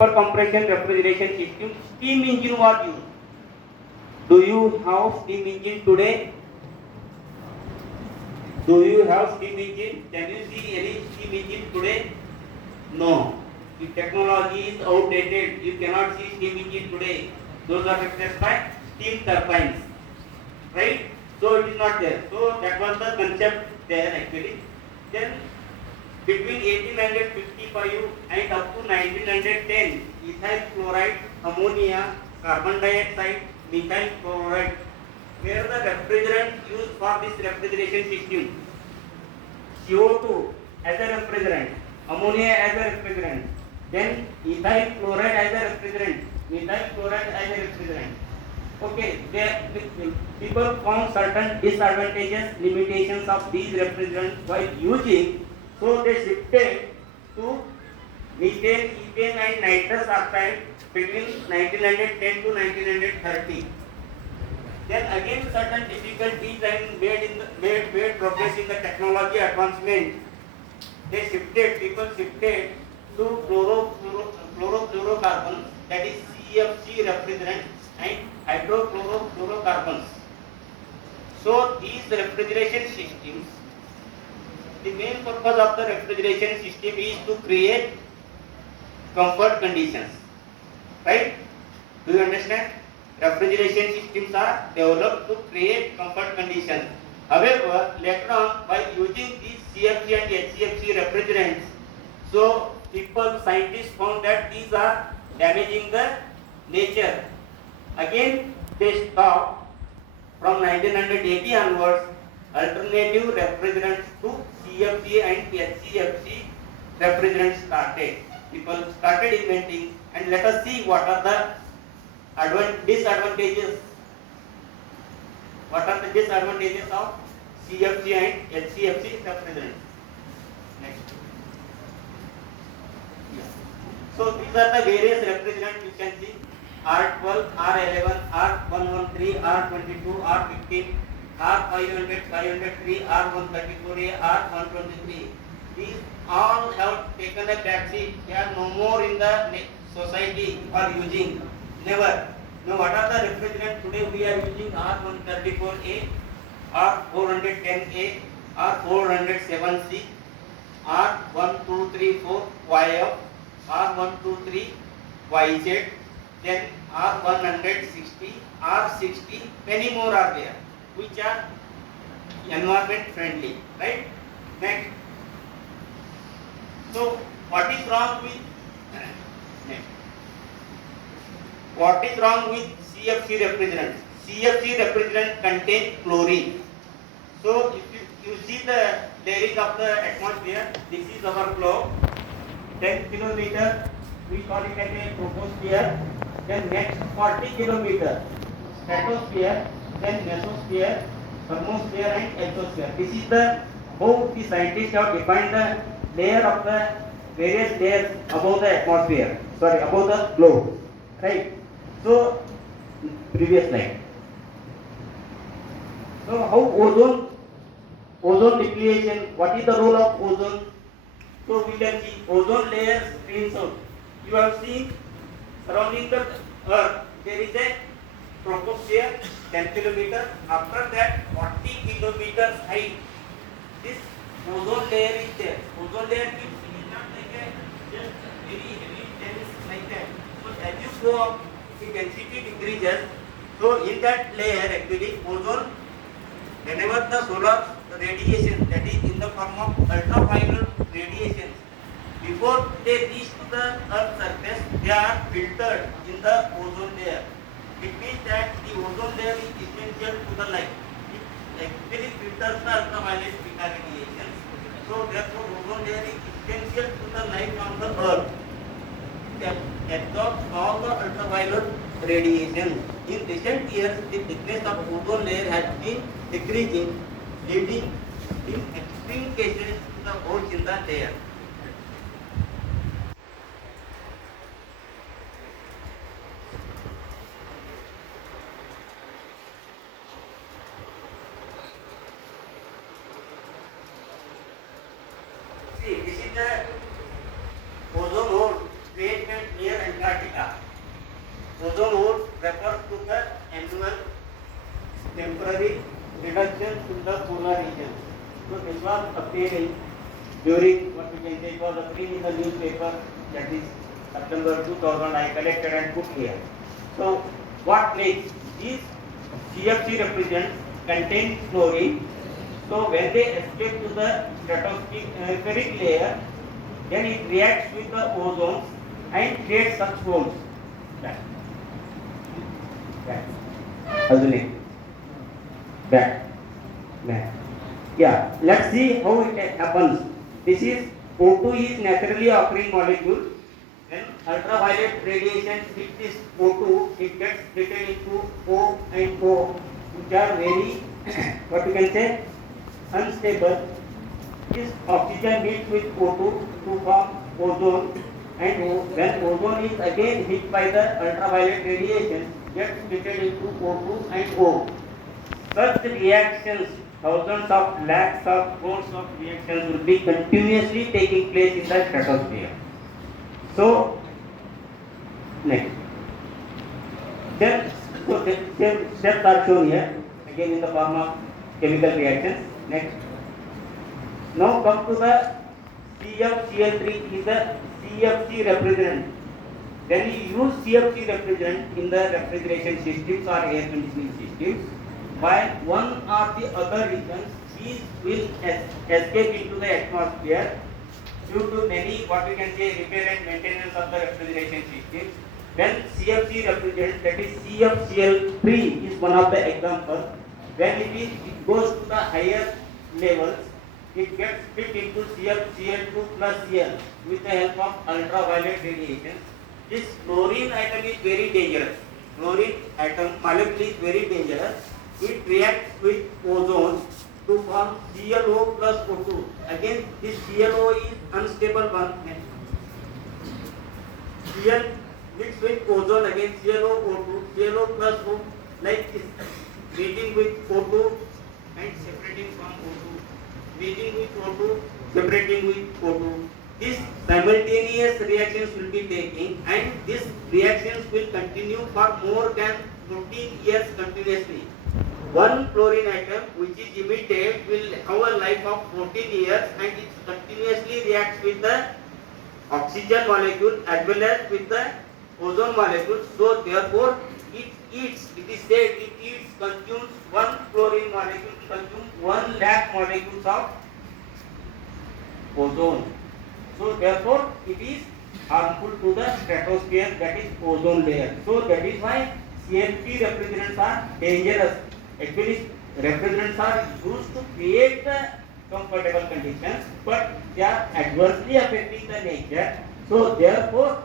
For compression refrigeration system, steam engine was used. Do you have steam engine today? Do you have steam engine? Can you see any steam engine today? No. The technology is outdated. You cannot see steam engine today. Those are replaced by steam turbines. Right? So it is not there. So that was the concept there actually. Then between 1855 and up to 1910, ethyl chloride, ammonia, carbon dioxide, methyl chloride were the refrigerant used for this refrigeration system. CO2 as a refrigerant, ammonia as a refrigerant, then ethyl chloride as a refrigerant, methyl chloride as a refrigerant. Okay, people found certain disadvantages, limitations of these refrigerants while using, so they shifted to methane, ethane and nitrous oxide between 1910 to 1930. Then again certain difficulties and made progress in the technology advancement. People shifted to chlorofluorocarbons, that is CFC refrigerant, and hydrochlorofluorocarbons. So these refrigeration systems, the main purpose of the refrigeration system is to create comfort conditions. Right? Do you understand? Refrigeration systems are developed to create comfort conditions. However, later on, by using these CFC and HCFC refrigerants, so scientists found that these are damaging the nature. Again, they stopped from 1980 onwards. Alternative refrigerants to CFC and HCFC refrigerants started. People started inventing, and let us see what are the disadvantages. What are the disadvantages of CFC and HCFC refrigerants? Next. Yeah. So these are the various refrigerants you can see: R12, R11, R113, R22, R15, R500, 503, R134A, R123. These all have taken a backseat. They are no more in the society or using. Never. Now what are the refrigerants today? We are using R134A, R410A, R407C, R1234YF, R123YZ, then R160, R60, many more are there, which are environment friendly, right? Next. So what is wrong with What is wrong with CFC refrigerant? CFC refrigerant contain chlorine. So if you see the layering of the atmosphere, this is our globe. 10 kilometer, we call it as a troposphere. Then next 40 kilometer, stratosphere, then mesosphere, thermosphere and exosphere. This is how the scientists have defined the layer of the various layers above the atmosphere. Above the globe. Right? So, previous slide. So, how ozone depletion, what is the role of ozone? So, we can see ozone layer screens out. You have seen surrounding the earth, there is a troposphere, 10 kilometers. After that, 40 kilometers height. This ozone layer is there. Ozone layer is not like a just very heavy dense like that. So, as you go up, the density decreases. So in that layer actually ozone, whenever the solar radiation, that is in the form of ultraviolet radiations, before they reach to the earth's surface, they are filtered in the ozone layer. It means that the ozone layer is essential to the life. It actually filters the ultraviolet beta radiations. So therefore ozone layer is essential to the life on the earth. Absorbs all the ultraviolet radiation. In recent years, the thickness of ozone layer has been decreasing, leading in extreme cases to the holes in the layer. See, this is the ozone hole created near temporary reduction in the polar region. So this was appearing during what we can say it was appearing in the newspaper, that is September 2000. I collected and put here. So what makes these CFC refrigerants contain chlorine? So when they escape to the stratospheric layer, then it reacts with the ozone and creates such holes. Back. Yeah, let's see how it happens. This is O2 is naturally occurring molecule. When ultraviolet radiation hits this O2, it gets split into O and O, which are very, what you can say, unstable. This oxygen meets with O2 to form ozone, and when ozone is again hit by the ultraviolet radiation, gets split into O2 and O. Such reactions, thousands of lakhs of crores of reactions will be continuously taking place in the stratosphere. So, next. Then steps are shown here, again in the form of chemical reactions. Next. Now come to the CFCl3 is the CFC refrigerant. When we use CFC refrigerant in the refrigeration systems or air conditioning systems, while one or the other reasons, these will escape into the atmosphere due to many, what we can say, repair and maintenance of the refrigeration system. When CFC refrigerant, that is CFCl3 is one of the examples. When it goes to the higher levels, it gets split into CFCl2 plus Cl with the help of ultraviolet radiation. This chlorine atom is very dangerous. Chlorine atom molecule is very dangerous. It reacts with ozone to form ClO plus O2. Again, this ClO is unstable one. Cl mixed with ozone, again ClO O2, ClO plus O, like this, meeting with O2 and separating from O2, meeting with O2, separating with O2. These simultaneous reactions will be taking, and these reactions will continue for more than 14 years continuously. One chlorine atom which is emitted will have a life of 14 years, and it continuously reacts with the oxygen molecule as well as with the ozone molecule. So therefore it is said it eats, consumes one chlorine molecule, consumes 1 lakh molecules of ozone. So therefore it is harmful to the stratosphere, that is ozone layer. So that is why CFC refrigerants are dangerous. Actually, refrigerants are used to create the comfortable conditions, but they are adversely affecting the nature. So therefore,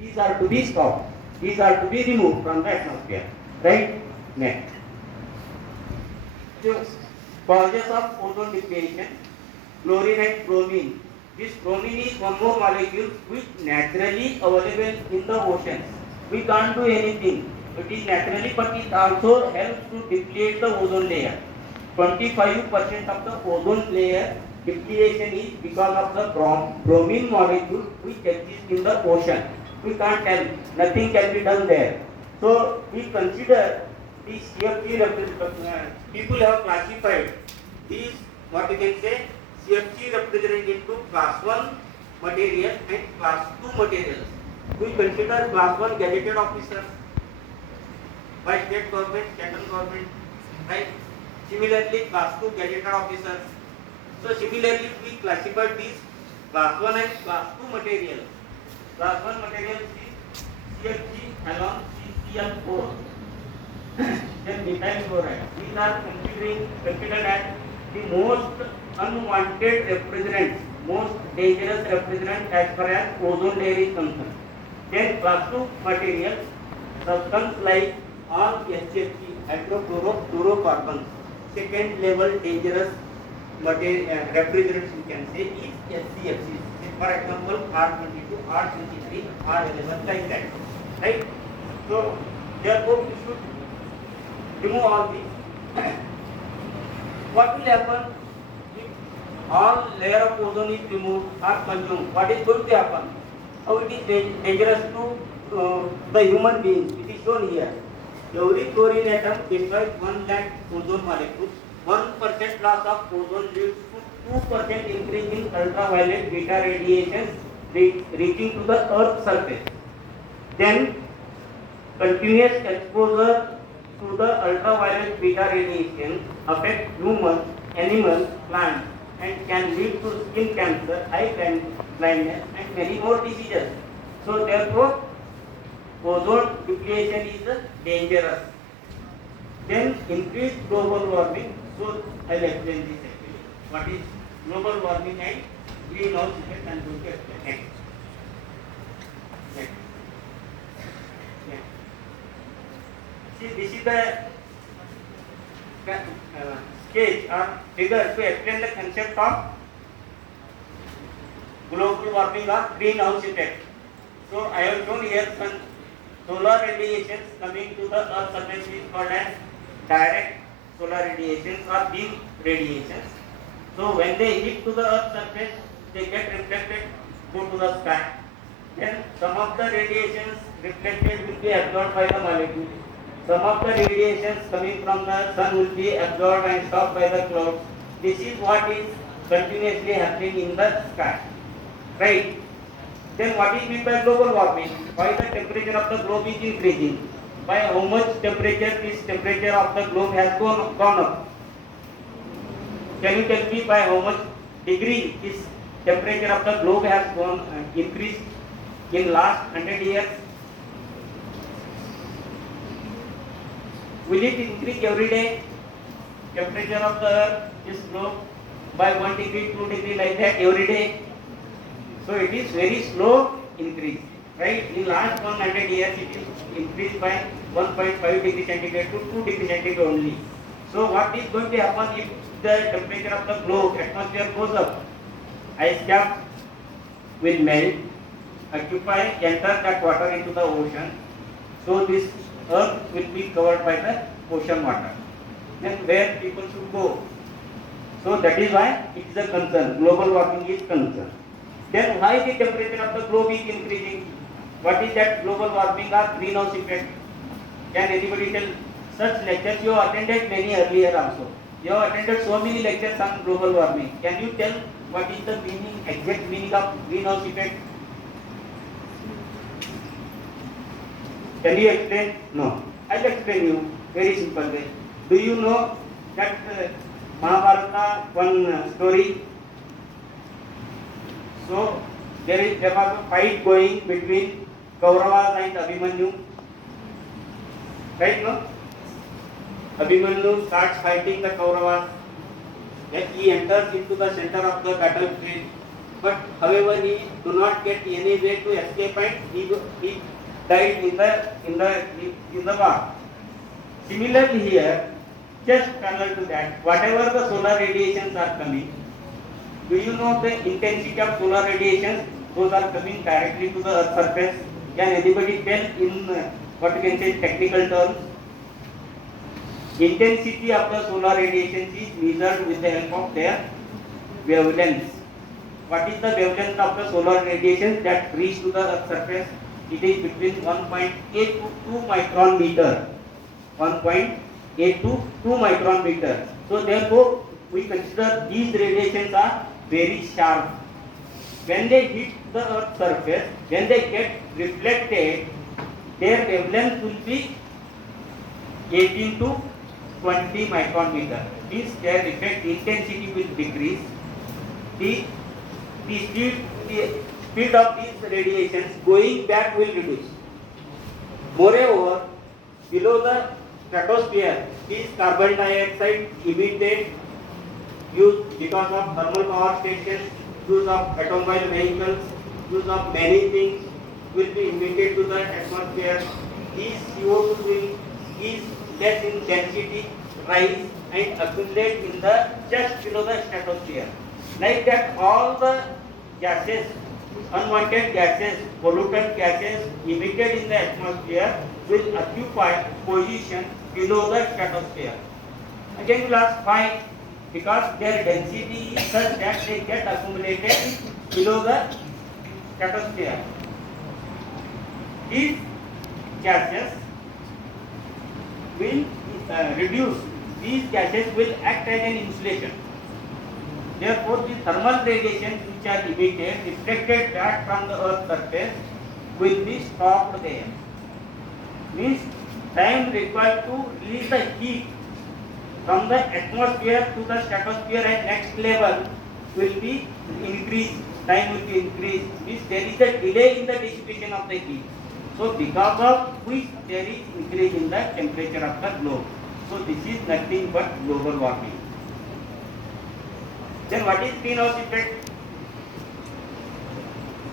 these are to be stopped. These are to be removed from the atmosphere. Right? Next. So, causes of ozone depletion, chlorine and bromine. This bromine is one more molecule which naturally available in the oceans. We can't do anything. It is naturally, but it also helps to deplete the ozone layer. 25% of the ozone layer depletion is because of the bromine molecule which exists in the ocean. We can't help. Nothing can be done there. So we consider these CFC people have classified these, what we can say, CFC refrigerant into class 1 material and class 2 materials. We consider class 1 gazetted officers by state government, central government, right? Similarly, class 2 gazetted officers. So similarly, we classify these class 1 and class 2 materials. Class 1 material is CFC along CCl4, then methyl chloride. These are considered as the most unwanted refrigerant, most dangerous refrigerant as far as ozone layer is concerned. Then class 2 materials, substance like all HFC, hydrofluorocarbons, second level dangerous material, refrigerants you can say is HCFCs. For example, R22, R23, R11, like that. Right? So therefore we should remove all these. What will happen if all layer of ozone is removed or consumed? What is going to happen? How it is dangerous to the human beings? It is shown here. Every chlorine atom destroys 1 lakh ozone molecules. 1% loss of ozone leads to 2% increase in ultraviolet beta radiation reaching to the Earth's surface. Then, continuous exposure to the ultraviolet beta radiation affects humans, animals, plants, and can lead to skin cancer, eye blindness, and many more diseases. So, therefore, ozone depletion is dangerous. Then increased global warming. So I will explain this actually. What is global warming and greenhouse effect? I am going to explain next. See, this is the sketch or figure to explain the concept of global warming or greenhouse effect. So I have shown here some solar radiations coming to the Earth's surface is called as direct solar radiations or beam radiations. So when they hit to the Earth's surface, they get reflected, go to the sky. Then some of the radiations reflected will be absorbed by the molecules. Some of the radiations coming from the sun will be absorbed and stopped by the clouds. This is what is continuously happening in the sky. Right? Then what is meant by global warming? Why the temperature of the globe is increasing? By how much temperature this temperature of the globe has gone up? Can you tell me by how much degree this temperature of the globe has increased in last 100 years? Will it increase every day? Temperature of the earth, this globe, by 1 degree, 2 degree like that every day? So it is very slow increase, right? In last 100 years, it is increased by 1.5 degree centigrade to 2 degree centigrade only. So what is going to happen if the temperature of the globe, atmosphere goes up? Ice cap will melt, enter that water into the ocean. So this earth will be covered by the ocean water. Then where people should go? So that is why it is a concern. Global warming is concern. Then why the temperature of the globe is increasing? What is that global warming or greenhouse effect? Can anybody tell? Such lectures you have attended many earlier also. You have attended so many lectures on global warming. Can you tell what is the meaning, exact meaning of greenhouse effect? Can you explain? No. I will explain you very simple way. Do you know that Mahabharata one story? So there was a fight going between Kauravas and Abhimanyu. Right, no? Abhimanyu starts fighting the Kauravas. Yet he enters into the center of the battlefield. But however, he do not get any way to escape and he died in the war. Similarly here, just parallel to that, whatever the solar radiations are coming, do you know the intensity of solar radiations? Those are coming directly to the Earth's surface. Can anybody tell in what you can say technical terms? Intensity of the solar radiations is measured with the help of their wavelengths. What is the wavelength of the solar radiations that reach to the Earth's surface? It is between 1.8 to 2 micron meter. 1.8 to 2 micron meter. So therefore, we consider these radiations are very sharp. When they hit the Earth's surface, when they get reflected, their wavelength will be 18 to 20 micron meter. Means their effect intensity will decrease. The speed of these radiations going back will reduce. Moreover, below the stratosphere, this carbon dioxide emitted used because of thermal power stations, use of automobile vehicles, use of many things will be emitted to the atmosphere. These CO2 will is less in density, rise and accumulate in the just below the stratosphere. Like that, all the gases, unwanted gases, pollutant gases emitted in the atmosphere will occupy position below the stratosphere. Again, you will ask why? Because their density is such that they get accumulated below the stratosphere. These gases will reduce. These gases will act as an insulation. Therefore, the thermal radiations which are emitted, reflected back from the Earth's surface, will be stopped there. Means time required to release the heat from the atmosphere to the stratosphere at next level will be increased. Time will be increased. Means there is a delay in the dissipation of the heat. So because of which there is increase in the temperature of the globe. So this is nothing but global warming. Then what is greenhouse effect?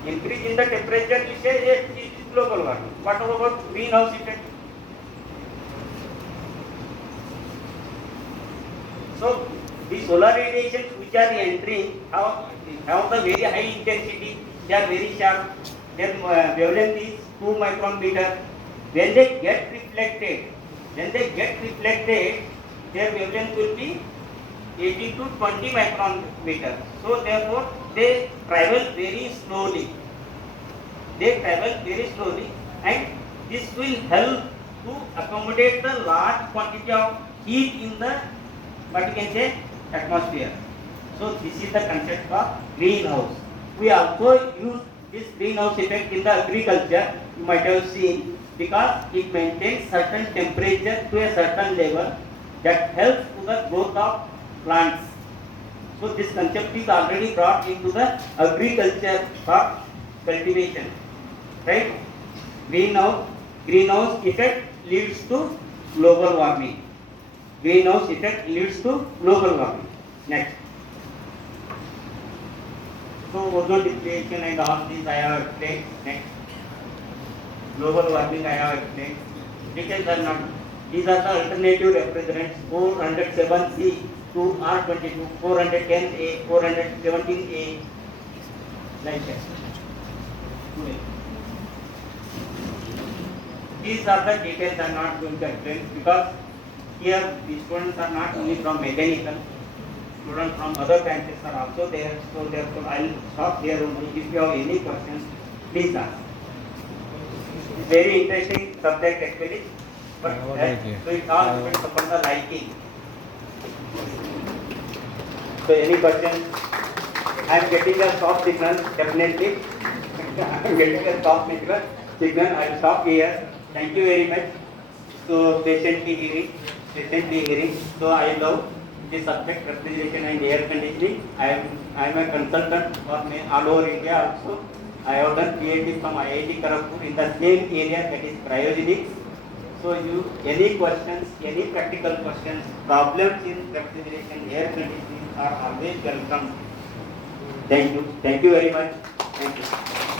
Increase in the temperature, you say yes, it is global warming. What about greenhouse effect? So the solar radiations which are entering have the very high intensity, they are very sharp, their wavelength is 2 micron meter. When they get reflected, their wavelength will be 18 to 20 micron meter. So therefore they travel very slowly. And this will help to accommodate the large quantity of heat in the atmosphere. So this is the concept of greenhouse. We also use this greenhouse effect in the agriculture. You might have seen, because it maintains certain temperature to a certain level that helps to the growth of plants. So this concept is already brought into the agriculture for cultivation, right? Greenhouse effect leads to global warming. Greenhouse effect leads to global warming. Next. So ozone depletion and all these I have explained. Next. Global warming I have explained. Details are not. These are the alternative refrigerants 407C to R22, 410A, 417A, like that. These are the details I am not going to explain, because here the students are not only from mechanical, students from other branches are also there. So therefore I will stop here only. If you have any questions, please ask. It's very interesting subject actually, but so it all depends upon the liking. So any questions? I am getting a soft signal, definitely. I am getting a soft signal. I will stop here. Thank you very much. So patiently hearing. So I love this subject, refrigeration and air conditioning. I am a consultant for all over India also. I have done PhD from IIT Kharagpur in the same area, that is cryogenics. So any questions, any practical questions, problems in refrigeration, air conditioning are always welcome. Thank you very much. Thank you.